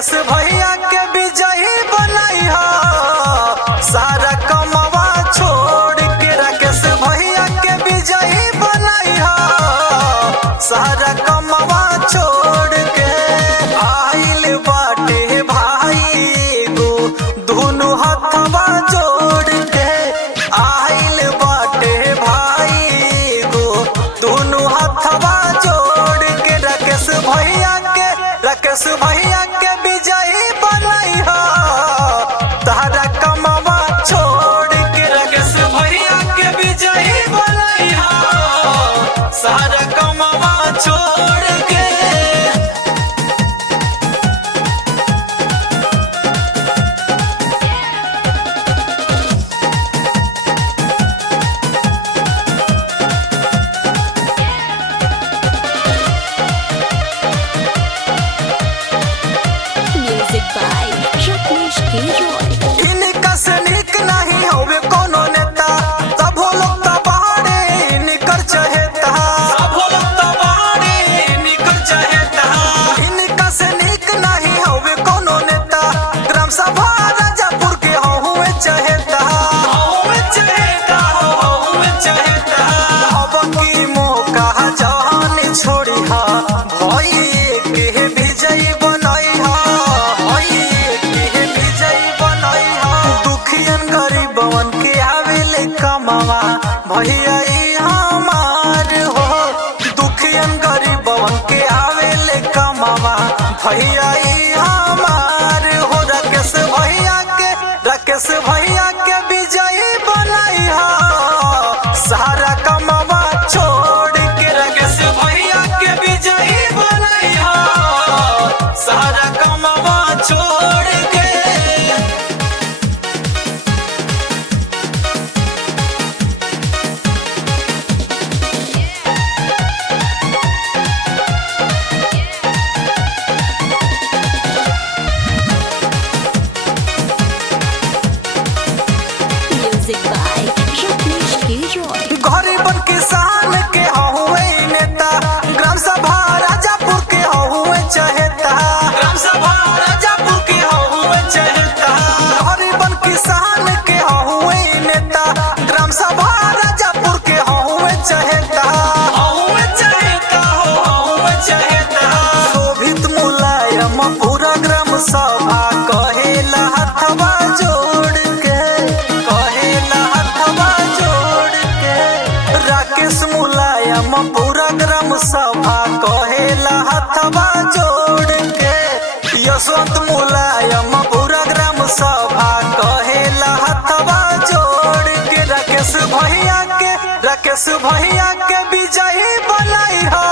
राकेश भैया के विजयी बनाई हो सारा कमवा छोड़ के। राकेश भैया के विजयी बनाई हो सारा कमवा छोड़ के। आइल बाटे भाई गो दोनों हथवा जोड़ के। आइल बाटे भाई गो दोनों हथवा जोड़ के। राकेश भैया के विजयी बनाई हो तारा कमवा छोड़ के। राकेश भैया के विजयी बनाई हो सारा कमवा छोड़ के। इनका से निक नहीं होवे कोनो नेता सब लोग तो बाहरे निकर चहेता। सब लोग तो बाहरे निकर चहेता। इनका से निक नहीं होवे कोनो नेता ग्राम सभा राजापुर के हुए चहेता। हुए चहेता हुए चहेता। अब की मौका जान छोड़ी हा भाई के विजयी बनाई हा। कमावा भैया हमार हो दुखियन गरीबन के आवेले कमावा भैया हमार हो। राकेश भैया के विजयी बनाई हो सारा कमावा छोड़ के। राकेश भैया के विजयी बनाई हो सारा कमावा छोड़ के। गरीबन किसान के हुए नेता ग्राम सभा राजापुर के हुए चहेता। ग्राम सभा राजापुर के हुए चहेता। गरीबन किसान के हुए नेता ग्राम सभा राजापुर के हुए चहेता। हुए चहेता हुए चहेता। शोभित मुलायम पूरा ग्राम सभा कहेला हथवा जोड़ के। कहेला हथवा जोड़ के। राकेश मुलायम पूरा ग्राम सभा कहेला हथवा जोड़ के। यशवंत मुलायम पूरा ग्राम सभा कहेला हथवा जोड़ के। राकेश भैया के विजयी बनाई हो